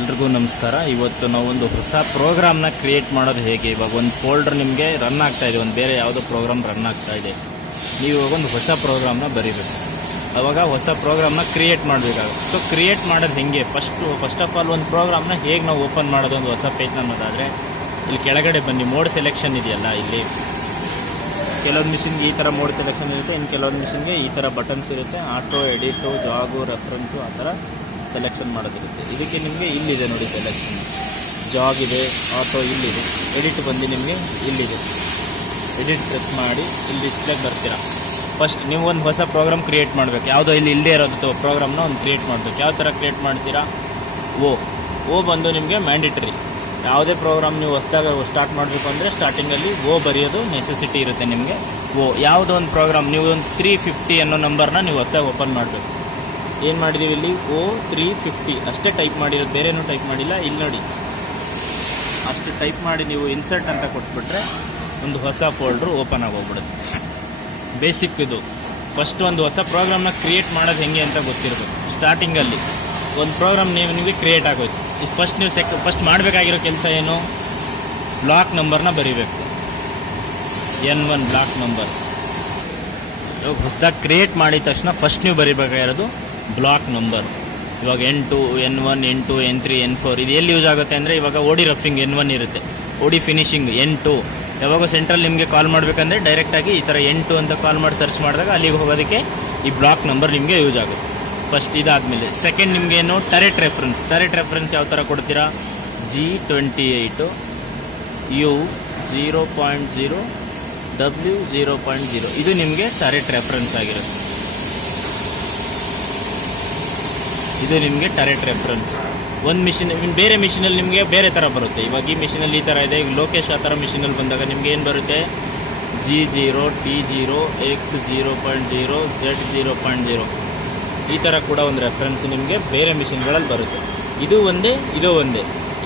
ಎಲ್ರಿಗೂ ನಮಸ್ಕಾರ. ಇವತ್ತು ನಾವು ಒಂದು ಹೊಸ ಪ್ರೋಗ್ರಾಮ್ನ ಕ್ರಿಯೇಟ್ ಮಾಡೋದು ಹೇಗೆ. ಇವಾಗ ಒಂದು ಫೋಲ್ಡರ್ ನಿಮಗೆ ರನ್ ಆಗ್ತಾ ಇದೆ, ಒಂದು ಬೇರೆ ಯಾವುದೋ ಪ್ರೋಗ್ರಾಮ್ ರನ್ ಆಗ್ತಾ ಇದೆ. ನೀವು ಇವಾಗ ಒಂದು ಹೊಸ ಪ್ರೋಗ್ರಾಮ್ನ ಬರೀಬೇಕು. ಅವಾಗ ಹೊಸ ಪ್ರೋಗ್ರಾಮ್ನ ಕ್ರಿಯೇಟ್ ಮಾಡಬೇಕಾಗುತ್ತೆ. ಸೊ ಕ್ರಿಯೇಟ್ ಮಾಡೋದು ಹೇಗೆ, ಫಸ್ಟ್ ಆಫ್ ಆಲ್ ಒಂದು ಪ್ರೋಗ್ರಾಮ್ನ ಹೇಗೆ ನಾವು ಓಪನ್ ಮಾಡೋದು ಒಂದು ಹೊಸ ಪೇಜ್ನ ಅನ್ನೋದಾದರೆ, ಇಲ್ಲಿ ಕೆಳಗಡೆ ಬನ್ನಿ, ಮೋಡ್ ಸೆಲೆಕ್ಷನ್ ಇದೆಯಲ್ಲ, ಇಲ್ಲಿ ಕೆಲವೊಂದು ಮಿಷಿನ್ಗೆ ಈ ಥರ ಮೋಡ್ ಸೆಲೆಕ್ಷನ್ ಇರುತ್ತೆ, ಇನ್ನು ಕೆಲವೊಂದು ಮಿಷಿನ್ಗೆ ಈ ಥರ ಬಟನ್ಸ್ ಇರುತ್ತೆ. ಆಟೋ, ಎಡಿಟು, ಜಾಗು, ರೆಫರೆನ್ಸು ಆ ಥರ ಸೆಲೆಕ್ಷನ್ ಮಾಡೋದಿರುತ್ತೆ. ಇದಕ್ಕೆ ನಿಮಗೆ ಇಲ್ಲಿದೆ ನೋಡಿ ಸೆಲೆಕ್ಷನ್, ಜಾಗ್ ಇದೆ, ಆಟೋ ಇಲ್ಲಿದೆ, ಎಡಿಟ್ ಬಂದು ನಿಮಗೆ ಇಲ್ಲಿದೆ. ಎಡಿಟ್ ಪ್ರೆಸ್ ಮಾಡಿ ಇಲ್ಲಿ ಡಿಸ್ಪ್ಲೇಗೆ ಬರ್ತೀರಾ. ಫಸ್ಟ್ ನೀವು ಒಂದು ಹೊಸ ಪ್ರೋಗ್ರಾಮ್ ಕ್ರಿಯೇಟ್ ಮಾಡಬೇಕು. ಯಾವುದೋ ಇಲ್ಲಿ ಇಲ್ಲದೇ ಇರೋದು ಪ್ರೋಗ್ರಾಮ್ನ ಒಂದು ಕ್ರಿಯೇಟ್ ಮಾಡಬೇಕು. ಯಾವ ಥರ ಕ್ರಿಯೇಟ್ ಮಾಡ್ತೀರಾ, ಓ ಬಂದು ನಿಮಗೆ ಮ್ಯಾಂಡೇಟರಿ. ಯಾವುದೇ ಪ್ರೋಗ್ರಾಮ್ ನೀವು ಹೊಸದಾಗ ಸ್ಟಾರ್ಟ್ ಮಾಡಬೇಕು ಅಂದರೆ ಸ್ಟಾರ್ಟಿಂಗಲ್ಲಿ ಬರೆಯೋದು ನೆಸೆಸಿಟಿ ಇರುತ್ತೆ ನಿಮಗೆ. ಯಾವುದೋ ಒಂದು ಪ್ರೋಗ್ರಾಮ್ ನೀವು ಒಂದು 350 ಅನ್ನೋ ನಂಬರ್ನ ನೀವು ಹೊಸದಾಗಿ ಓಪನ್ ಮಾಡಬೇಕು. ಏನು ಮಾಡಿದ್ದೀವಿ ಇಲ್ಲಿ, 350 ಅಷ್ಟೇ ಟೈಪ್ ಮಾಡಿರೋದು, ಬೇರೆನೂ ಟೈಪ್ ಮಾಡಿಲ್ಲ. ಇಲ್ಲಿ ನೋಡಿ, ಅಷ್ಟು ಟೈಪ್ ಮಾಡಿ ನೀವು ಇನ್ಸರ್ಟ್ ಅಂತ ಕೊಟ್ಬಿಟ್ರೆ ಒಂದು ಹೊಸ ಫೋಲ್ಡ್ರು ಓಪನ್ ಆಗೋಗ್ಬಿಡುತ್ತೆ. ಬೇಸಿಕ್ ಇದು. ಫಸ್ಟ್ ಒಂದು ಹೊಸ ಪ್ರೋಗ್ರಾಮ್ನ ಕ್ರಿಯೇಟ್ ಮಾಡೋದು ಹೆಂಗೆ ಅಂತ ಗೊತ್ತಿರಬೇಕು. ಸ್ಟಾರ್ಟಿಂಗಲ್ಲಿ ಒಂದು ಪ್ರೋಗ್ರಾಮ್ ನಿಮಗೆ ಕ್ರಿಯೇಟ್ ಆಗೋಯ್ತು. ಫಸ್ಟ್ ಮಾಡಬೇಕಾಗಿರೋ ಕೆಲಸ ಏನು, ಬ್ಲಾಕ್ ನಂಬರ್ನ ಬರೀಬೇಕು. N1 block number. ಇವಾಗ ಹೊಸದಾಗಿ ಕ್ರಿಯೇಟ್ ಮಾಡಿದ ತಕ್ಷಣ ಫಸ್ಟ್ ನೀವು ಬರೀಬೇಕಾಗಿರೋದು ಬ್ಲಾಕ್ ನಂಬರ್. ಇವಾಗ N2, N1, N2, N3, N4 ಇದು ಎಲ್ಲಿ ಯೂಸ್ ಆಗುತ್ತೆ ಅಂದರೆ, ಇವಾಗ ಓಡಿ ರಫಿಂಗ್ N1 ಇರುತ್ತೆ, ಓಡಿ ಫಿನಿಶಿಂಗ್ N2. ಯಾವಾಗ ಸೆಂಟ್ರಲ್ ನಿಮಗೆ ಕಾಲ್ ಮಾಡಬೇಕಂದ್ರೆ ಡೈರೆಕ್ಟಾಗಿ ಈ ಥರ N2 ಅಂತ ಕಾಲ್ ಮಾಡಿ ಸರ್ಚ್ ಮಾಡಿದಾಗ ಅಲ್ಲಿಗೆ ಹೋಗೋದಕ್ಕೆ ಈ ಬ್ಲಾಕ್ ನಂಬರ್ ನಿಮಗೆ ಯೂಸ್ ಆಗುತ್ತೆ. ಫಸ್ಟ್ ಇದಾದಮೇಲೆ ಸೆಕೆಂಡ್ ನಿಮಗೇನು, ಟರೆಟ್ ರೆಫರೆನ್ಸ್ ಯಾವ ಥರ ಕೊಡ್ತೀರಾ, G28, U 0.0, W 0.0 ಇದು ನಿಮಗೆ ಟರೆಟ್ ರೆಫರೆನ್ಸ್ ಆಗಿರುತ್ತೆ. ಇದು ನಿಮಗೆ ಟರೆಟ್ ರೆಫರೆನ್ಸ್. ಒಂದು ಮಿಷಿನ್ ಬೇರೆ ಮಿಷಿನಲ್ಲಿ ನಿಮಗೆ ಬೇರೆ ಥರ ಬರುತ್ತೆ. ಇವಾಗ ಈ ಮಿಷಿನಲ್ಲಿ ಈ ಥರ ಇದೆ, ಈಗ ಲೋಕೇಶ್ ಆ ಥರ ಮಿಷಿನಲ್ಲಿ ಬಂದಾಗ ನಿಮ್ಗೆ ಏನು ಬರುತ್ತೆ, G0, T0, X 0.0, Z 0.0 ಈ ಥರ ಕೂಡ ಒಂದು ರೆಫರೆನ್ಸ್ ನಿಮಗೆ ಬೇರೆ ಮಿಷಿನ್ಗಳಲ್ಲಿ ಬರುತ್ತೆ. ಇದು ಒಂದೇ.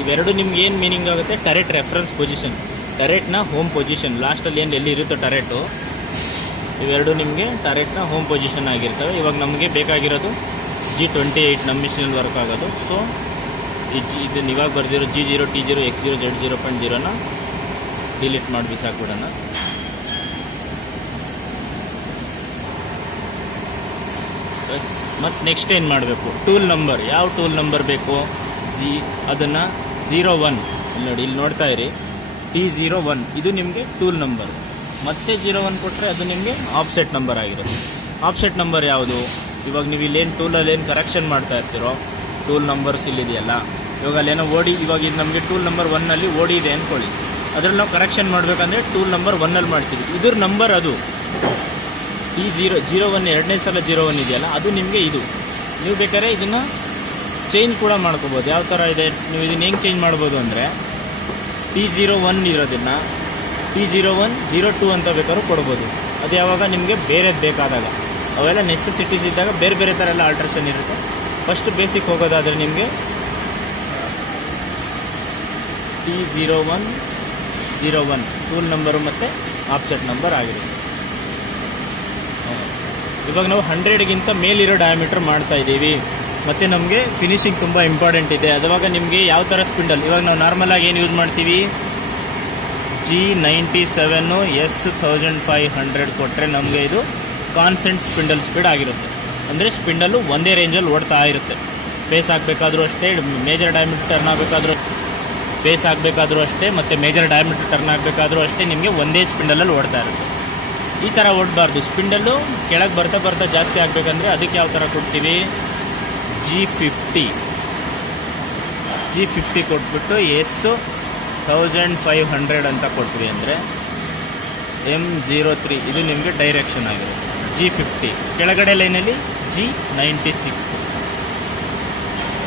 ಇವೆರಡು ನಿಮ್ಗೆ ಏನು ಮೀನಿಂಗ್ ಆಗುತ್ತೆ, ಟರೆಟ್ ರೆಫರೆನ್ಸ್ ಪೊಸಿಷನ್, ಟರೆಟ್ನ ಹೋಮ್ ಪೊಸಿಷನ್, ಲಾಸ್ಟಲ್ಲಿ ಎಲ್ಲಿ ಇರುತ್ತೋ ಟರೆಟು, ಇವೆರಡು ನಿಮಗೆ ಟರೆಟ್ನ ಹೋಮ್ ಪೊಸಿಷನ್ ಆಗಿರ್ತವೆ. ಇವಾಗ ನಮಗೆ ಬೇಕಾಗಿರೋದು G28 ನಮ್ಮ ಮಿಷಿನಲ್ಲಿ ವರ್ಕ್ ಆಗೋದು. ಸೊ ಇದನ್ನು ಇವಾಗ ಬರ್ದಿರೋ G0, T0, X0, Z 0.0ನ delete ಮಾಡಿ ಬಿಸಾಕ್ಬಿಡೋಣ. ಮತ್ತು ನೆಕ್ಸ್ಟ್ ಏನು ಮಾಡಬೇಕು, ಟೂಲ್ ನಂಬರ್. ಯಾವ ಟೂಲ್ ನಂಬರ್ ಬೇಕು, ಅದನ್ನು 01 ನೋಡಿ, ಇಲ್ಲಿ ನೋಡ್ತಾ ಇರಿ, T01 ಇದು ನಿಮಗೆ ಟೂಲ್ ನಂಬರ್. ಮತ್ತೆ 01 ಕೊಟ್ಟರೆ ಅದು ನಿಮಗೆ ಆಫ್ಸೆಟ್ ನಂಬರ್ ಆಗಿರುತ್ತೆ. ಆಫ್ಸೆಟ್ ನಂಬರ್ ಯಾವುದು, ಇವಾಗ ನೀವು ಇಲ್ಲೇನು ಟೂಲಲ್ಲಿ ಏನು ಕರೆಕ್ಷನ್ ಮಾಡ್ತಾ ಇರ್ತೀರೋ, ಟೂಲ್ ನಂಬರ್ಸ್ ಇಲ್ಲಿದೆಯಲ್ಲ, ಇವಾಗ ಅಲ್ಲೇನೋ ಇವಾಗ ಇದು ನಮಗೆ ಟೂಲ್ ನಂಬರ್ 1ನಲ್ಲಿ ಓಡಿ ಇದೆ ಅಂದ್ಕೊಳ್ಳಿ, ಅದರಲ್ಲಿ ನಾವು ಕರೆಕ್ಷನ್ ಮಾಡಬೇಕಂದ್ರೆ ಟೂಲ್ ನಂಬರ್ 1ನಲ್ಲಿ ಮಾಡ್ತೀವಿ. ಇದ್ರ ನಂಬರ್ ಅದು T01 ಎರಡನೇ ಸಲ 01 ಇದೆಯಲ್ಲ, ಅದು ನಿಮಗೆ ಇದು. ನೀವು ಬೇಕಾದ್ರೆ ಇದನ್ನು ಚೇಂಜ್ ಕೂಡ ಮಾಡ್ಕೋಬೋದು. ಯಾವ ಥರ ಇದೆ, ನೀವು ಇದನ್ನು ಹೆಂಗೆ ಚೇಂಜ್ ಮಾಡ್ಬೋದು ಅಂದರೆ, T01 ಇರೋದನ್ನು T01 02 ಅಂತ ಬೇಕಾದ್ರೂ ಕೊಡ್ಬೋದು. ಅದು ಯಾವಾಗ ನಿಮಗೆ ಬೇರೆದು ಬೇಕಾದಾಗ, ಅವೆಲ್ಲ ನೆಸೆಸಿಟೀಸ್ ಇದ್ದಾಗ ಬೇರೆ ಬೇರೆ ಥರ ಎಲ್ಲ ಆಲ್ಟ್ರೇಷನ್ ಇರುತ್ತೆ. ಫಸ್ಟ್ ಬೇಸಿಕ್ ಹೋಗೋದಾದರೆ ನಿಮಗೆ T01 ಟೂಲ್ ನಂಬರು ಮತ್ತು ಆಫ್ಸೆಟ್ ನಂಬರ್ ಆಗಿರುತ್ತೆ. ಇವಾಗ ನಾವು 100ಗಿಂತ ಮೇಲಿರೋ ಡಯಾಮೀಟರ್ ಮಾಡ್ತಾ ಇದ್ದೀವಿ, ಮತ್ತು ನಮಗೆ ಫಿನಿಶಿಂಗ್ ತುಂಬ ಇಂಪಾರ್ಟೆಂಟ್ ಇದೆ. ಅದುವಾಗ ನಿಮಗೆ ಯಾವ ಥರ ಸ್ಪಿಂಡಲ್, ಇವಾಗ ನಾವು ನಾರ್ಮಲಾಗಿ ಏನು ಯೂಸ್ ಮಾಡ್ತೀವಿ, G97 S 1500 ಕೊಟ್ಟರೆ ನಮಗೆ ಇದು ಕಾನ್ಸ್ಟೆಂಟ್ ಸ್ಪಿಂಡಲ್ ಸ್ಪೀಡ್ ಆಗಿರುತ್ತೆ. ಅಂದರೆ ಸ್ಪಿಂಡಲ್ಲು ಒಂದೇ ರೇಂಜಲ್ಲಿ ಓಡ್ತಾ ಇರುತ್ತೆ. ಫೇಸ್ ಆಗಬೇಕಾದ್ರೂ ಅಷ್ಟೇ, ಮೇಜರ್ ಡಯಾಮೀಟರ್ ಟರ್ನ್ ಆಗಬೇಕಾದ್ರೂ ಫೇಸ್ ಆಗಬೇಕಾದ್ರೂ ಅಷ್ಟೇ, ಮತ್ತು ಮೇಜರ್ ಡಯಾಮೀಟರ್ ಟರ್ನ್ ಆಗಬೇಕಾದ್ರೂ ಅಷ್ಟೇ ನಿಮಗೆ ಒಂದೇ ಸ್ಪಿಂಡಲಲ್ಲಿ ಓಡ್ತಾ ಇರುತ್ತೆ. ಈ ಥರ ಓಡಬಾರ್ದು. ಸ್ಪಿಂಡಲ್ಲು ಕೆಳಗೆ ಬರ್ತಾ ಜಾಸ್ತಿ ಆಗಬೇಕಂದ್ರೆ ಅದಕ್ಕೆ ಯಾವ ಥರ ಕೊಡ್ತೀವಿ, G50 ಕೊಟ್ಬಿಟ್ಟು S 1500 ಅಂತ ಕೊಟ್ವಿ ಅಂದರೆ M03 ಇದು ನಿಮಗೆ ಡೈರೆಕ್ಷನ್ ಆಗಿರುತ್ತೆ. G50 ಕೆಳಗಡೆ ಲೈನಲ್ಲಿ G96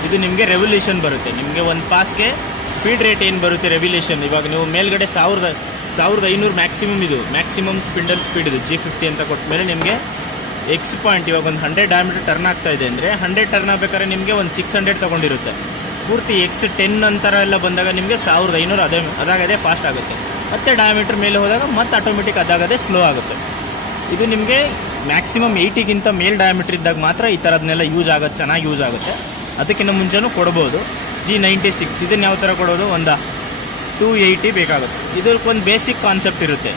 ಇದು ನಿಮಗೆ ರೆವಲ್ಯೂಷನ್ ಬರುತ್ತೆ. ನಿಮಗೆ ಒಂದು ಪಾಸ್ಗೆ ಸ್ಪೀಡ್ ರೇಟ್ ಏನು ಬರುತ್ತೆ ರೆವಲ್ಯೂಷನ್, ಇವಾಗ ನೀವು ಮೇಲ್ಗಡೆ 1500 ಮ್ಯಾಕ್ಸಿಮಮ್, ಇದು ಮ್ಯಾಕ್ಸಿಮಮ್ ಸ್ಪಿಂಡಲ್ ಸ್ಪೀಡ್ ಇದು G50 ಅಂತ ಕೊಟ್ಟ ಮೇಲೆ ನಿಮಗೆ ಎಕ್ಸ್ ಪಾಯಿಂಟ್, ಇವಾಗ ಒಂದು 100 ಡಯಾಮೀಟರ್ ಟರ್ನ್ ಆಗ್ತಾ ಇದೆ ಅಂದರೆ 100 ಟರ್ನ್ ಆಗಬೇಕಾದ್ರೆ ನಿಮಗೆ ಒಂದು 600 ತೊಗೊಂಡಿರುತ್ತೆ. ಪೂರ್ತಿ X10 ನಂತರ ಎಲ್ಲ ಬಂದಾಗ ನಿಮಗೆ 1500 ಅದಾಗದೆ ಫಾಸ್ಟ್ ಆಗುತ್ತೆ. ಮತ್ತೆ ಡಯಾಮೀಟರ್ ಮೇಲೆ ಹೋದಾಗ ಮತ್ತೆ ಆಟೋಮೆಟಿಕ್ ಅದಾಗದೆ ಸ್ಲೋ ಆಗುತ್ತೆ. ಇದು ನಿಮಗೆ ಮ್ಯಾಕ್ಸಿಮಮ್ 80ಗಿಂತ ಮೇಲ್ ಡಯಾಮೀಟರ್ ಇದ್ದಾಗ ಮಾತ್ರ ಈ ಥರದನ್ನೆಲ್ಲ ಯೂಸ್ ಆಗುತ್ತೆ, ಚೆನ್ನಾಗಿ ಯೂಸ್ ಆಗುತ್ತೆ. ಅದಕ್ಕಿಂತ ಮುಂಚೆನೂ ಕೊಡ್ಬೋದು. G96 ಇದನ್ನು ಯಾವ ಥರ ಕೊಡೋದು, ಒಂದು 280 ಬೇಕಾಗುತ್ತೆ. ಇದಕ್ಕೊಂದು ಬೇಸಿಕ್ ಕಾನ್ಸೆಪ್ಟ್ ಇರುತ್ತೆ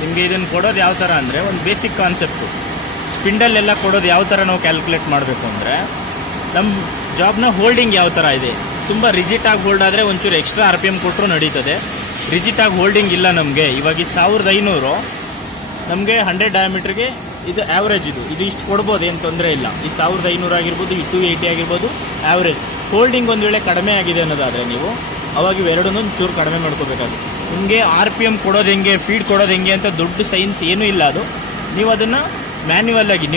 ನಿಮಗೆ. ಇದನ್ನು ಕೊಡೋದು ಯಾವ ಥರ ಅಂದರೆ, ಒಂದು ಬೇಸಿಕ್ ಕಾನ್ಸೆಪ್ಟು. ಸ್ಪಿಂಡಲ್ ಎಲ್ಲ ಕೊಡೋದು ಯಾವ ಥರ ನಾವು ಕ್ಯಾಲ್ಕುಲೇಟ್ ಮಾಡಬೇಕು ಅಂದರೆ, ನಮ್ಮ ಜಾಬ್ನ ಹೋಲ್ಡಿಂಗ್ ಯಾವ ಥರ ಇದೆ. ತುಂಬ ರಿಜಿಟಾಗಿ ಹೋಲ್ಡ್ ಆದರೆ ಒಂಚೂರು ಎಕ್ಸ್ಟ್ರಾ RPM ಕೊಟ್ಟರು ನಡೀತದೆ. ರಿಜಿಟಾಗಿ ಹೋಲ್ಡಿಂಗ್ ಇಲ್ಲ ನಮಗೆ. ಇವಾಗ ಈ 1500 ನಮಗೆ 100 ಡಯಾಮೀಟ್ರಿಗೆ ಇದು ಆ್ಯಾವ್ರೇಜ್. ಇದು ಇಷ್ಟು ಕೊಡ್ಬೋದು, ಏನು ತೊಂದರೆ ಇಲ್ಲ. ಈ 1500 ಆಗಿರ್ಬೋದು, ಈ 280 ಆಗಿರ್ಬೋದು ಆ್ಯಾವ್ರೇಜ್. ಹೋಲ್ಡಿಂಗ್ ಒಂದು ವೇಳೆ ಕಡಿಮೆ ಆಗಿದೆ ಅನ್ನೋದಾದರೆ ನೀವು ಅವಾಗ ಇವೆರಡನ್ನೂ ಚೂರು ಕಡಿಮೆ ಮಾಡ್ಕೋಬೇಕಾಗುತ್ತೆ. ನಿಮಗೆ RPM ಕೊಡೋದು ಹೆಂಗೆ, ಫೀಡ್ ಕೊಡೋದು ಹೆಂಗೆ ಅಂತ ದೊಡ್ಡ ಸೈನ್ಸ್ ಏನೂ ಇಲ್ಲ. ಅದು ನೀವು ಅದನ್ನು ಮ್ಯಾನ್ಯುವಲ್ ಆಗಿ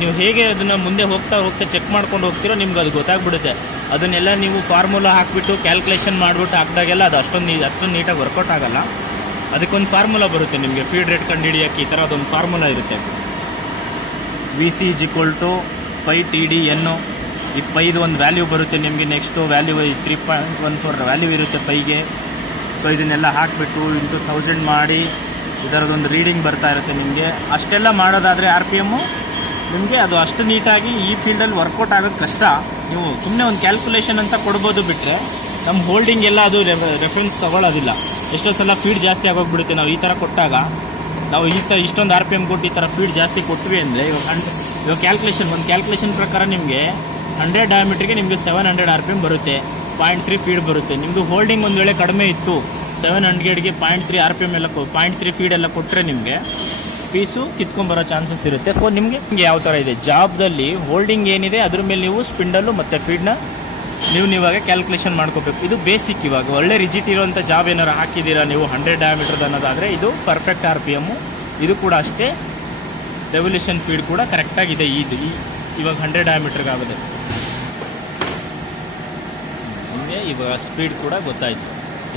ನೀವು ಹೇಗೆ ಅದನ್ನು ಮುಂದೆ ಹೋಗ್ತಾ ಚೆಕ್ ಮಾಡ್ಕೊಂಡು ಹೋಗ್ತೀರೋ ನಿಮ್ಗೆ ಅದು ಗೊತ್ತಾಗ್ಬಿಡುತ್ತೆ. ಅದನ್ನೆಲ್ಲ ನೀವು ಫಾರ್ಮುಲಾ ಹಾಕಿಬಿಟ್ಟು ಕ್ಯಾಲ್ಕುಲೇಷನ್ ಮಾಡಿಬಿಟ್ಟು ಹಾಕಿದಾಗೆಲ್ಲ ಅದು ಅಷ್ಟೊಂದು ನೀಟಾಗಿ ವರ್ಕೌಟ್ ಆಗಲ್ಲ. ಅದಕ್ಕೊಂದು ಫಾರ್ಮುಲಾ ಬರುತ್ತೆ ನಿಮಗೆ, ಫೀಡ್ ರೇಟ್ ಕಂಡು ಹಿಡಿಯೋಕ್ಕೆ ಈ ಥರ ಅದೊಂದು ಫಾರ್ಮುಲಾ ಇರುತ್ತೆ. VC = π/TDN. ಈ ಪೈದು ಒಂದು ವ್ಯಾಲ್ಯೂ ಬರುತ್ತೆ ನಿಮಗೆ. ನೆಕ್ಸ್ಟು ವ್ಯಾಲ್ಯೂ 3.14 ವ್ಯಾಲ್ಯೂ ಇರುತ್ತೆ ಪೈಗೆ. ಸೊ ಇದನ್ನೆಲ್ಲ ಹಾಕಿಬಿಟ್ಟು ಇಂಟು 1000 ಮಾಡಿ ಇದರದೊಂದು ರೀಡಿಂಗ್ ಬರ್ತಾ ಇರುತ್ತೆ ನಿಮಗೆ. ಅಷ್ಟೆಲ್ಲ ಮಾಡೋದಾದರೆ RPM ನಿಮಗೆ ಅದು ಅಷ್ಟು ನೀಟಾಗಿ ಈ ಫೀಲ್ಡಲ್ಲಿ ವರ್ಕೌಟ್ ಆಗೋದು ಕಷ್ಟ. ನೀವು ಸುಮ್ಮನೆ ಒಂದು ಕ್ಯಾಲ್ಕುಲೇಷನ್ ಅಂತ ಕೊಡ್ಬೋದು, ಬಿಟ್ಟರೆ ನಮ್ಮ ಹೋಲ್ಡಿಂಗ್ ಎಲ್ಲ ಅದು ರೆಫರೆನ್ಸ್ ತೊಗೊಳ್ಳೋದಿಲ್ಲ. ಎಷ್ಟೋ ಸಲ ಫೀಡ್ ಜಾಸ್ತಿ ಆಗೋಗ್ಬಿಡುತ್ತೆ. ನಾವು ಈ ಥರ ಕೊಟ್ಟಾಗ ನಾವು ಇಷ್ಟೊಂದು RPM ಕೊಟ್ಟು ಈ ಥರ ಫೀಡ್ ಜಾಸ್ತಿ ಕೊಟ್ವಿ ಅಂದರೆ, ಇವಾಗ ಕ್ಯಾಲ್ಕುಲೇಷನ್ ಪ್ರಕಾರ ನಿಮಗೆ 100 ಡಯಾಮೀಟ್ರಿಗೆ ನಿಮಗೆ 700 RPM ಬರುತ್ತೆ. 0.3 ಫೀಡ್ ಬರುತ್ತೆ. ನಿಮ್ಮದು ಹೋಲ್ಡಿಂಗ್ ಒಂದು ವೇಳೆ ಕಡಿಮೆ ಇತ್ತು, 700ಗೆ 0.3 RPM ಎಲ್ಲ 0.3 ಫೀಡ್ ಎಲ್ಲ ಕೊಟ್ಟರೆ ನಿಮಗೆ ಪೀಸು ಕಿತ್ಕೊಂಡ್ಬರೋ ಚಾನ್ಸಸ್ ಇರುತ್ತೆ. ಸೊ ನಿಮಗೆ ಯಾವ ಥರ ಇದೆ ಜಾಬ್ದಲ್ಲಿ ಹೋಲ್ಡಿಂಗ್ ಏನಿದೆ ಅದ್ರ ಮೇಲೆ ನೀವು ಸ್ಪಿಂಡಲ್ಲು ಮತ್ತು ಫೀಡ್ನ ನೀವಾಗ ಕ್ಯಾಲ್ಕುಲೇಷನ್ ಮಾಡ್ಕೋಬೇಕು. ಇದು ಬೇಸಿಕ್. ಇವಾಗ ಒಳ್ಳೆ ರಿಜಿಟ್ ಇರೋಂಥ ಜಾಬ್ ಏನಾರು ಹಾಕಿದ್ದೀರಾ ನೀವು 100 ಡಯಾಮೀಟರ್ ಅನ್ನೋದಾದರೆ ಇದು ಪರ್ಫೆಕ್ಟ್ RPM. ಇದು ಕೂಡ ಅಷ್ಟೇ. ರೆವಲ್ಯೂಷನ್ ಫೀಡ್ ಕೂಡ ಕರೆಕ್ಟಾಗಿದೆ. ಇವಾಗ 100 ಡಯಾಮೀಟರ್ಗೆ ಆಗುತ್ತೆ. ನಿಮಗೆ ಇವಾಗ ಸ್ಪೀಡ್ ಕೂಡ ಗೊತ್ತಾಯಿತು.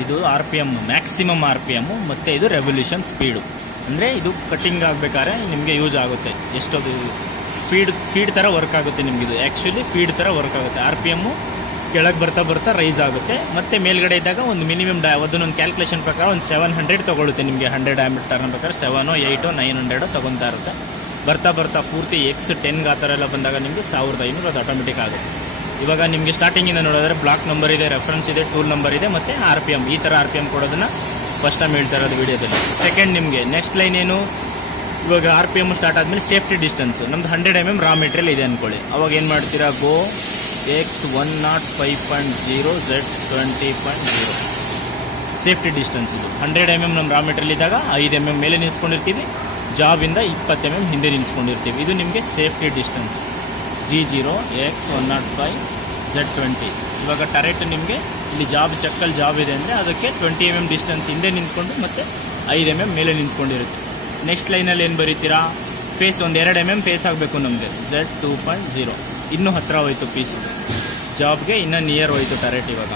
ಇದು RPM ಮ್ಯಾಕ್ಸಿಮಮ್ RPM ಮತ್ತು ಇದು ರೆವಲ್ಯೂಷನ್ ಸ್ಪೀಡು. ಅಂದರೆ ಇದು ಕಟ್ಟಿಂಗ್ ಆಗಬೇಕಾದ್ರೆ ನಿಮಗೆ ಯೂಸ್ ಆಗುತ್ತೆ. ಎಷ್ಟೊಂದು ಫೀಡ್ ಥರ ವರ್ಕ್ ಆಗುತ್ತೆ ನಿಮಗಿದು. ಆ್ಯಕ್ಚುಲಿ ಫೀಡ್ ಥರ ವರ್ಕ್ ಆಗುತ್ತೆ. RPM ಕೆಳಗೆ ಬರ್ತಾ ರೈಸ್ ಆಗುತ್ತೆ. ಮತ್ತು ಮೇಲ್ಗಡೆ ಇದ್ದಾಗ ಒಂದು ಮಿನಿಮಮ್ ಅದನ್ನೊಂದು ಕ್ಯಾಲ್ಕುಲೇಷನ್ ಪ್ರಕಾರ ಒಂದು 700 ತೊಗೊಳುತ್ತೆ ನಿಮಗೆ. 100 ಡಯಾಮೀಟರ್ ಬೇಕಾದ್ರೆ 7, 8, 900 ತೊಗೊತಾ ಇರುತ್ತೆ. ಬರ್ತಾ ಪೂರ್ತಿ X10 ಆ ಥರ ಎಲ್ಲ ಬಂದಾಗ ನಿಮಗೆ 1500 ಅದು ಆಟೋಮೆಟಿಕ್ ಆಗುತ್ತೆ. ಇವಾಗ ನಿಮಗೆ ಸ್ಟಾರ್ಟಿಂಗಿಂದ ನೋಡಿದ್ರೆ ಬ್ಲಾಕ್ ನಂಬರ್ ಇದೆ, ರೆಫರೆನ್ಸ್ ಇದೆ, ಟೂಲ್ ನಂಬರ್ ಇದೆ ಮತ್ತು RPM. ಈ ಥರ RPM ಕೊಡೋದನ್ನು ಫಸ್ಟ್ ಟೈಮ್ ಹೇಳ್ತಾ ಇರೋದು ವಿಡಿಯೋದಲ್ಲಿ. ಸೆಕೆಂಡ್ ನಿಮಗೆ ನೆಕ್ಸ್ಟ್ ಲೈನ್ ಏನು, ಇವಾಗ RPM ಸ್ಟಾರ್ಟ್ ಆದಮೇಲೆ ಸೇಫ್ಟಿ ಡಿಸ್ಟೆನ್ಸು ನಮ್ದು 100 mm ರಾ ಮೆಟೀರಿಯಲ್ ಇದೆ ಅಂದ್ಕೊಳ್ಳಿ. ಅವಾಗ ಏನು ಮಾಡ್ತೀರಾ, ಗೋ X105.0 Z20.0 ಸೇಫ್ಟಿ ಡಿಸ್ಟೆನ್ಸ್. ಇದು 100 mm ನಮ್ಮ ರಾ ಮೆಟೀರಿಯಲ್ ಇದ್ದಾಗ 5 mm ಮೇಲೆ ನಿಲ್ಸ್ಕೊಂಡಿರ್ತೀವಿ, ಜಾಬಿಂದ 20 mm ಹಿಂದೆ ನಿಲ್ಸ್ಕೊಂಡಿರ್ತೀವಿ. ಇದು ನಿಮಗೆ safety distance. G0 X105 Z20. ಇವಾಗ ಟರೆಟ್ ನಿಮಗೆ ಇಲ್ಲಿ ಚೆಕ್ಕಲ್ಲಿ ಜಾಬ್ ಇದೆ ಅಂದರೆ ಅದಕ್ಕೆ 20 mm ಡಿಸ್ಟೆನ್ಸ್ ಹಿಂದೆ ನಿಂತ್ಕೊಂಡು ಮತ್ತು 5 mm ಮೇಲೆ ನಿಂತ್ಕೊಂಡಿರುತ್ತೆ. ನೆಕ್ಸ್ಟ್ ಲೈನಲ್ಲಿ ಏನು ಬರೀತೀರಾ, ಫೇಸ್ ಒಂದು 2 mm ಫೇಸ್ ಆಗಬೇಕು ನಮಗೆ. Z2.0 ಇನ್ನೂ ಹತ್ತಿರ ಹೋಯ್ತು ಪೀಸು, ಜಾಬ್ಗೆ ಇನ್ನೂ ನಿಯರ್ ಹೋಯ್ತು ಟರೆಟ್ ಇವಾಗ.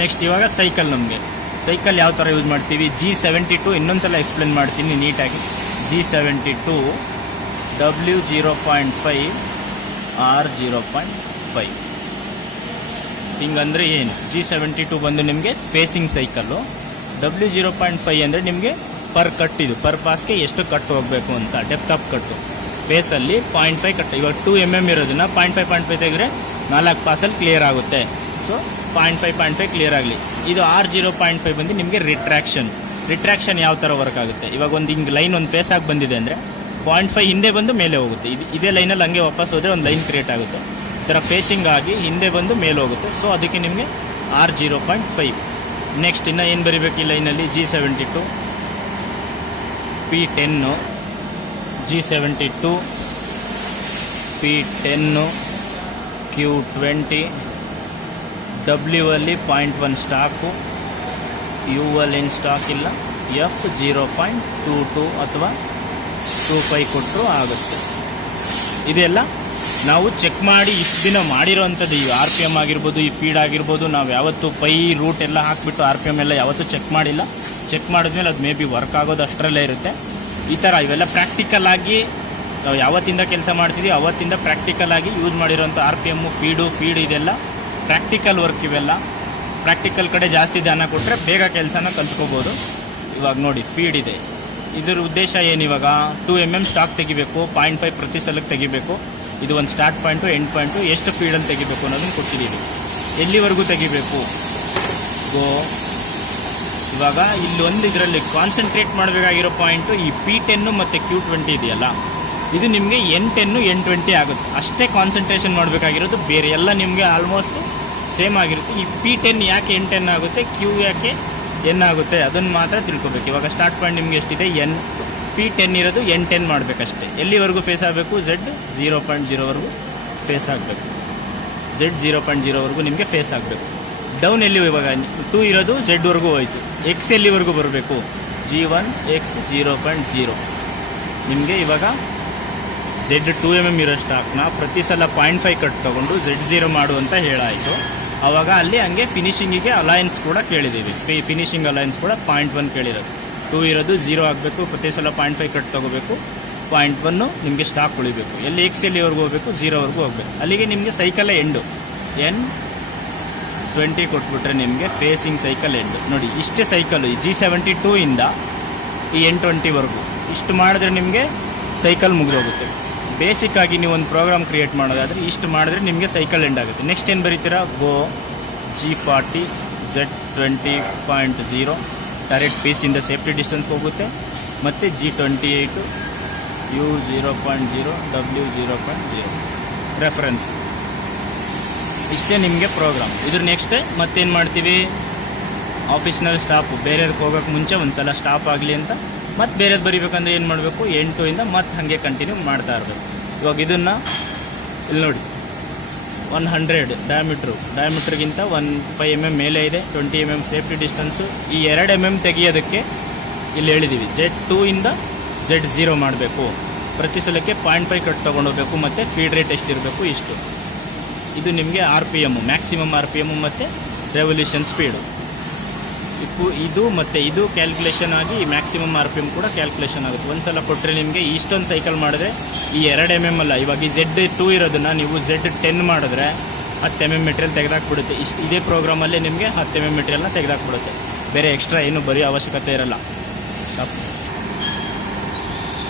ನೆಕ್ಸ್ಟ್ ಇವಾಗ ಸೈಕಲ್. ನಮಗೆ ಸೈಕಲ್ ಯಾವ ಥರ ಯೂಸ್ ಮಾಡ್ತೀವಿ, G72 ಇನ್ನೊಂದು ಸಲ ಎಕ್ಸ್ಪ್ಲೇನ್ ಮಾಡ್ತೀನಿ ನೀಟಾಗಿ. G72 W0.5 R0.5 ಹಿಂಗಂದರೆ ಏನು, G72 ಬಂದು ನಿಮಗೆ ಫೇಸಿಂಗ್ ಸೈಕಲ್ಲು, W0.5 ಅಂದರೆ ನಿಮಗೆ ಪರ್ ಕಟ್. ಇದು ಪರ್ ಪಾಸ್ಗೆ ಎಷ್ಟು ಕಟ್ ಹೋಗಬೇಕು ಅಂತ, ಡೆಪ್ತ್ ಆಫ್ ಕಟ್ಟು. ಫೇಸಲ್ಲಿ 0.5 ಕಟ್. ಇವಾಗ 2 mm ಇರೋದನ್ನ 0.5 ತೆಗೆದ್ರೆ 4 ಪಾಸಲ್ಲಿ ಕ್ಲಿಯರ್ ಆಗುತ್ತೆ. ಸೊ 0.5 ಕ್ಲಿಯರ್ ಆಗಲಿ. ಇದು R0.5 ಬಂದು ನಿಮಗೆ ರಿಟ್ರಾಕ್ಷನ್ ಯಾವ ಥರ ವರ್ಕ್ ಆಗುತ್ತೆ. ಇವಾಗ ಒಂದು ಹಿಂಗೆ ಲೈನ್ ಒಂದು ಫೇಸ್ ಆಗಿ ಬಂದಿದೆ ಅಂದರೆ 0.5 ಹಿಂದೆ ಬಂದು ಮೇಲೆ ಹೋಗುತ್ತೆ. ಇದೇ ಲೈನಲ್ಲಿ ಹಂಗೆ ವಾಪಸ್ ಹೋದರೆ ಒಂದು ಲೈನ್ ಕ್ರಿಯೇಟ್ ಆಗುತ್ತೆ. ಈ ಥರ ಫೇಸಿಂಗ್ ಆಗಿ ಹಿಂದೆ ಬಂದು ಮೇಲೆ ಹೋಗುತ್ತೆ. ಸೊ ಅದಕ್ಕೆ ನಿಮಗೆ R0.5. ನೆಕ್ಸ್ಟ್ ಇನ್ನು ಏನು ಬರೀಬೇಕು ಈ ಲೈನಲ್ಲಿ, G72 P10, G72 P10 Q20, W ಅಲ್ಲಿ 0.1 ಸ್ಟಾಕು, U ಅಲ್ಲಿ ಏನು ಸ್ಟಾಕ್ ಇಲ್ಲ, F0.22 ಅಥವಾ 25 ಕೊಟ್ಟರು ಆಗುತ್ತೆ. ಇದೆಲ್ಲ ನಾವು ಚೆಕ್ ಮಾಡಿ ಇಷ್ಟು ದಿನ ಮಾಡಿರೋವಂಥದ್ದು. ಈ RPM ಆಗಿರ್ಬೋದು, ಈ ಫೀಡ್ ಆಗಿರ್ಬೋದು, ನಾವು ಯಾವತ್ತೂ ಪೈ ರೂಟ್ ಎಲ್ಲ ಹಾಕಿಬಿಟ್ಟು RPM ಎಲ್ಲ ಯಾವತ್ತೂ ಚೆಕ್ ಮಾಡಿಲ್ಲ. ಚೆಕ್ ಮಾಡಿದ್ಮೇಲೆ ಅದು ಮೇ ಬಿ ವರ್ಕ್ ಆಗೋದು ಅಷ್ಟರಲ್ಲೇ ಇರುತ್ತೆ. ಈ ಥರ ಇವೆಲ್ಲ ಪ್ರಾಕ್ಟಿಕಲ್ ಆಗಿ ನಾವು ಯಾವತ್ತಿಂದ ಕೆಲಸ ಮಾಡ್ತಿದ್ದೀವಿ ಅವತ್ತಿಂದ ಪ್ರಾಕ್ಟಿಕಲ್ ಆಗಿ ಯೂಸ್ ಮಾಡಿರೋಂಥ RPM, ಫೀಡ್ ಇದೆಲ್ಲ ಪ್ರಾಕ್ಟಿಕಲ್ ವರ್ಕ್. ಇವೆಲ್ಲ ಪ್ರಾಕ್ಟಿಕಲ್ ಕಡೆ ಜಾಸ್ತಿ ಧ್ಯಾನ ಕೊಟ್ಟರೆ ಬೇಗ ಕೆಲಸನ ಕಲ್ತ್ಕೋಬೋದು. ಇವಾಗ ನೋಡಿ ಫೀಡ್ ಇದೆ, ಇದರ ಉದ್ದೇಶ ಏನು, ಇವಾಗ 2 mm ಸ್ಟಾಕ್ ತೆಗಿಬೇಕು, 0.5 ಪ್ರತಿ ಸಲಕ್ಕೆ ತೆಗಿಬೇಕು. ಇದು ಒಂದು ಸ್ಟಾರ್ಟ್ ಪಾಯಿಂಟು ಎಂಡ್ ಪಾಯಿಂಟು ಎಷ್ಟು ಫೀಡಲ್ಲಿ ತೆಗಿಬೇಕು ಅನ್ನೋದನ್ನು ಕೊಟ್ಟಿದ್ದೀವಿ. ಎಲ್ಲಿವರೆಗೂ ತೆಗಿಬೇಕು ಗೋ. ಇವಾಗ ಇಲ್ಲಿ ಒಂದು ಇದರಲ್ಲಿ ಕಾನ್ಸಂಟ್ರೇಟ್ ಮಾಡಬೇಕಾಗಿರೋ ಪಾಯಿಂಟು ಈ P10 ಮತ್ತು Q20 ಇದೆಯಲ್ಲ, ಇದು ನಿಮಗೆ N10 N20 ಆಗುತ್ತೆ. ಅಷ್ಟೇ ಕಾನ್ಸಂಟ್ರೇಷನ್ ಮಾಡಬೇಕಾಗಿರೋದು, ಬೇರೆ ಎಲ್ಲ ನಿಮಗೆ ಆಲ್ಮೋಸ್ಟ್ ಸೇಮ್ ಆಗಿರುತ್ತೆ. ಈ P10 ಯಾಕೆ N10 ಆಗುತ್ತೆ, Q ಯಾಕೆ N ಆಗುತ್ತೆ, ಅದನ್ನು ಮಾತ್ರ ತಿಳ್ಕೊಬೇಕು. ಇವಾಗ ಸ್ಟಾರ್ಟ್ ಪಾಯಿಂಟ್ ನಿಮಗೆ ಎಷ್ಟಿದೆ, P10 ಇರೋದು N10 ಮಾಡಬೇಕಷ್ಟೇ. ಎಲ್ಲಿವರೆಗೂ ಫೇಸ್ ಆಗಬೇಕು, Z0.0ವರೆಗೂ ಫೇಸ್ ಆಗಬೇಕು. Z0.0ವರೆಗೂ ನಿಮಗೆ ಫೇಸ್ ಆಗಬೇಕು. ಡೌನ್ ಎಲ್ಲಿ, ಇವಾಗ 2 ಇರೋದು Z ಹೋಯಿತು, X ಎಲ್ಲಿವರೆಗೂ ಬರಬೇಕು, G1 X 0.0. ನಿಮಗೆ ಇವಾಗ Z2 ಇರೋ ಸ್ಟಾಕ್ನ ಪ್ರತಿ ಸಲ 0.5 ಕಟ್ ತೊಗೊಂಡು Z0 ಮಾಡು ಅಂತ ಹೇಳಾಯಿತು. ಆವಾಗ ಅಲ್ಲಿ ಹಂಗೆ ಫಿನಿಶಿಂಗಿಗೆ ಅಲಯನ್ಸ್ ಕೂಡ ಕೇಳಿದ್ದೀವಿ. ಫಿನಿಶಿಂಗ್ ಅಲಯನ್ಸ್ ಕೂಡ 0.1 ಕೇಳಿರೋದು. 2 ಇರೋದು 0 ಆಗಬೇಕು, ಪ್ರತಿ ಸಲ 0.5 ಕಟ್ ತೊಗೋಬೇಕು, 0.1 ನಿಮಗೆ ಸ್ಟಾಕ್ ಉಳಿಬೇಕು. ಎಲ್ಲಿ X ಎಲ್ಲಿವರೆಗೂ ಹೋಗಬೇಕು, 0ವರೆಗೂ ಹೋಗಬೇಕು. ಅಲ್ಲಿಗೆ ನಿಮಗೆ ಸೈಕಲ್ ಎಂಡು N20 ಕೊಟ್ಬಿಟ್ರೆ ನಿಮಗೆ ಫೇಸಿಂಗ್ ಸೈಕಲ್ ಎಂಡು. ನೋಡಿ ಇಷ್ಟೇ ಸೈಕಲ್, ಈ G72 ಇಂದ ಈ N20ವರೆಗೂ ಇಷ್ಟು ಮಾಡಿದ್ರೆ ನಿಮಗೆ ಸೈಕಲ್ ಮುಗಿದೋಗುತ್ತೆ. ಬೇಸಿಕ್ ಆಗಿ ನೀವು ಒಂದು ಪ್ರೋಗ್ರಾಮ್ ಕ್ರಿಯೇಟ್ ಮಾಡೋದಾದರೆ ಇಷ್ಟು ಮಾಡಿದ್ರೆ ನಿಮಗೆ ಸೈಕಲ್ ಎಂಡ್ ಆಗುತ್ತೆ. ನೆಕ್ಸ್ಟ್ ಏನು ಬರೀತೀರಾ, ಗೋ G40 Z20.0 ಡೈರೆಕ್ಟ್ ಪೀಸಿಂದ ಸೇಫ್ಟಿ ಡಿಸ್ಟೆನ್ಸ್ಗೆ ಹೋಗುತ್ತೆ. ಮತ್ತು G28 U0.0 W0.0 ರೆಫರೆನ್ಸ್. ಇಷ್ಟೇ ನಿಮಗೆ ಪ್ರೋಗ್ರಾಮ್. ಇದ್ರ ನೆಕ್ಸ್ಟ್ ಮತ್ತೇನು ಮಾಡ್ತೀವಿ, ಆಫೀಸ್ನಲ್ಲಿ ಸ್ಟಾಪು ಬೇರೆಯವ್ರಿಗೆ ಹೋಗೋಕ್ಕೆ ಮುಂಚೆ ಒಂದು ಸಲ ಸ್ಟಾಪ್ ಆಗಲಿ ಅಂತ ಮತ್ತು ಬೇರೆದು ಬರೀಬೇಕಂದ್ರೆ ಏನು ಮಾಡಬೇಕು, N2 ಇಂದ ಮತ್ತೆ ಹಾಗೆ ಕಂಟಿನ್ಯೂ ಮಾಡ್ತಾ ಇರಬೇಕು. ಇವಾಗ ಇದನ್ನು ಇಲ್ಲಿ ನೋಡಿ 100 ಡಯಾಮೀಟ್ರಿಗಿಂತ 15 mm ಮೇಲೆ ಇದೆ, 20 mm ಸೇಫ್ಟಿ ಡಿಸ್ಟೆನ್ಸು. ಈ 2 mm ತೆಗಿಯೋದಕ್ಕೆ ಇಲ್ಲಿ ಹೇಳಿದ್ದೀವಿ Z2 ಇಂದ Z0 ಮಾಡಬೇಕು. ಪ್ರತಿ ಸಲಕ್ಕೆ 0.5 ಕಟ್ ತೊಗೊಂಡೋಗ್ಬೇಕು ಮತ್ತು ಫೀಡ್ ರೇಟ್ ಎಷ್ಟಿರಬೇಕು, ಇಷ್ಟು. ಇದು ನಿಮಗೆ RPM, ಮ್ಯಾಕ್ಸಿಮಮ್ RPM ಮತ್ತು ರೆವಲ್ಯೂಷನ್ ಸ್ಪೀಡು. ಇದು ಮತ್ತು ಇದು ಕ್ಯಾಲ್ಕುಲೇಷನ್ ಆಗಿ ಮ್ಯಾಕ್ಸಿಮಮ್ RPM ಕೂಡ ಕ್ಯಾಲ್ಕುಲೇಷನ್ ಆಗುತ್ತೆ. ಒಂದು ಸಲ ಕೊಟ್ಟರೆ ನಿಮಗೆ ಇಷ್ಟೊಂದು ಸೈಕಲ್ ಮಾಡಿದ್ರೆ ಈ 2 mm ಅಲ್ಲ, ಇವಾಗ ಈ Z2 ಇರೋದನ್ನು ನೀವು Z10 ಮಾಡಿದ್ರೆ 10 mm ಮೆಟೀರಿಯಲ್ ತೆಗೆದಾಕ್ಬಿಡುತ್ತೆ. ಇದೇ ಪ್ರೋಗ್ರಾಮಲ್ಲೇ ನಿಮಗೆ 10 mm ಮೆಟೀರಿಯಲ್ನ ತೆಗೆದಾಕ್ಬಿಡುತ್ತೆ. ಬೇರೆ ಎಕ್ಸ್ಟ್ರಾ ಏನು ಬರೆಯೋ ಅವಶ್ಯಕತೆ ಇರಲ್ಲ.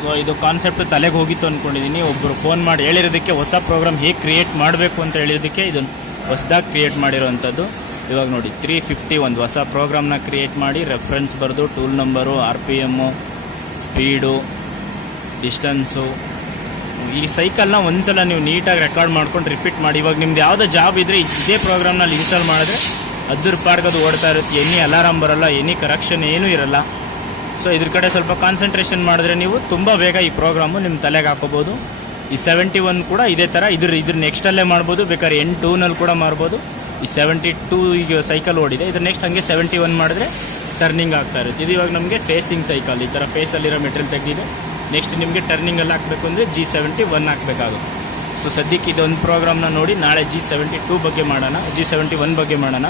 ಸೊ ಇದು ಕಾನ್ಸೆಪ್ಟ್ ತಲೆಗೆ ಹೋಗಿತ್ತು ಅಂದ್ಕೊಂಡಿದ್ದೀನಿ. ಒಬ್ಬರು ಫೋನ್ ಮಾಡಿ ಹೇಳಿರೋದಕ್ಕೆ, ಹೊಸ ಪ್ರೋಗ್ರಾಮ್ ಹೇಗೆ ಕ್ರಿಯೇಟ್ ಮಾಡಬೇಕು ಅಂತ ಹೇಳಿರೋದಕ್ಕೆ ಇದನ್ನು ಹೊಸದಾಗಿ ಕ್ರಿಯೇಟ್ ಮಾಡಿರೋವಂಥದ್ದು. ಇವಾಗ ನೋಡಿ 350 ಒಂದು ಹೊಸ ಪ್ರೋಗ್ರಾಮ್ನ ಕ್ರಿಯೇಟ್ ಮಾಡಿ ರೆಫರೆನ್ಸ್ ಬರೆದು tool number, RPM, speed, distance, ಈ ಸೈಕಲ್ನ ಒಂದು ಸಲ ನೀವು ನೀಟಾಗಿ ರೆಕಾರ್ಡ್ ಮಾಡ್ಕೊಂಡು ರಿಪೀಟ್ ಮಾಡಿ. ಇವಾಗ ನಿಮ್ದು ಯಾವುದೋ ಜಾಬ್ ಇದ್ದರೆ ಇದೇ ಪ್ರೋಗ್ರಾಮ್ನಲ್ಲಿ ಇನ್ಸ್ಟಾಲ್ ಮಾಡಿದ್ರೆ ಅದ್ರ ಪಾಡ್ಗದು ಓಡ್ತಾ ಇರುತ್ತೆ. ಎನಿ ಅಲಾರಾಮ್ ಬರೋಲ್ಲ, ಎನಿ ಕರೆಕ್ಷನ್ ಏನೂ ಇರಲ್ಲ. ಸೊ ಇದ್ರ ಕಡೆ ಸ್ವಲ್ಪ ಕಾನ್ಸಂಟ್ರೇಷನ್ ಮಾಡಿದ್ರೆ ನೀವು ತುಂಬ ಬೇಗ ಈ ಪ್ರೋಗ್ರಾಮು ನಿಮ್ಮ ತಲೆಗೆ ಹಾಕೋಬೋದು. ಈ 71 ಕೂಡ ಇದೇ ಥರ ಇದ್ರ ನೆಕ್ಸ್ಟಲ್ಲೇ ಮಾಡ್ಬೋದು, ಬೇಕಾದ್ರೆ N2ನಲ್ಲಿ ಕೂಡ ಮಾಡ್ಬೋದು. ಈ 72 ಈಗ ಸೈಕಲ್ ಓಡಿದೆ, ಇದ್ರ ನೆಕ್ಸ್ಟ್ ಹಾಗೆ 71 ಮಾಡಿದ್ರೆ ಟರ್ನಿಂಗ್ ಆಗ್ತಾ ಇರುತ್ತೆ. ಇದು ಇವಾಗ ನಮಗೆ ಫೇಸಿಂಗ್ ಸೈಕಲ್, ಈ ಥರ ಫೇಸಲ್ಲಿರೋ ಮೆಟೀರಿಯಲ್ ತೆಗೆದಿದೆ. ನೆಕ್ಸ್ಟ್ ನಿಮಗೆ ಟರ್ನಿಂಗಲ್ಲಿ ಹಾಕಬೇಕು ಅಂದರೆ G71 ಹಾಕಬೇಕಾಗುತ್ತೆ. ಸೊ ಸದ್ಯಕ್ಕೆ ಇದೊಂದು ಪ್ರೋಗ್ರಾಮ್ನ ನೋಡಿ, ನಾಳೆ G72 ಬಗ್ಗೆ ಮಾಡೋಣ, G71 ಬಗ್ಗೆ ಮಾಡೋಣ.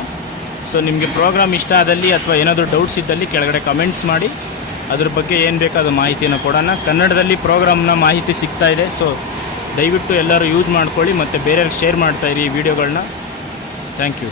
ಸೊ ನಿಮಗೆ ಪ್ರೋಗ್ರಾಮ್ ಇಷ್ಟ ಆದಲ್ಲಿ ಅಥವಾ ಏನಾದರೂ ಡೌಟ್ಸ್ ಇದ್ದಲ್ಲಿ ಕೆಳಗಡೆ ಕಮೆಂಟ್ಸ್ ಮಾಡಿ, ಅದ್ರ ಬಗ್ಗೆ ಏನು ಬೇಕೋ ಅದು ಮಾಹಿತಿಯನ್ನು ಕೊಡೋಣ. ಕನ್ನಡದಲ್ಲಿ ಪ್ರೋಗ್ರಾಮ್ನ ಮಾಹಿತಿ ಸಿಗ್ತಾ ಇದೆ. ಸೊ ದಯವಿಟ್ಟು ಎಲ್ಲರೂ ಯೂಸ್ ಮಾಡ್ಕೊಳ್ಳಿ ಮತ್ತು ಬೇರೆಯವ್ರಿಗೆ ಶೇರ್ ಮಾಡ್ತಾಯಿರಿ ಈ ವಿಡಿಯೋಗಳನ್ನ. Thank you.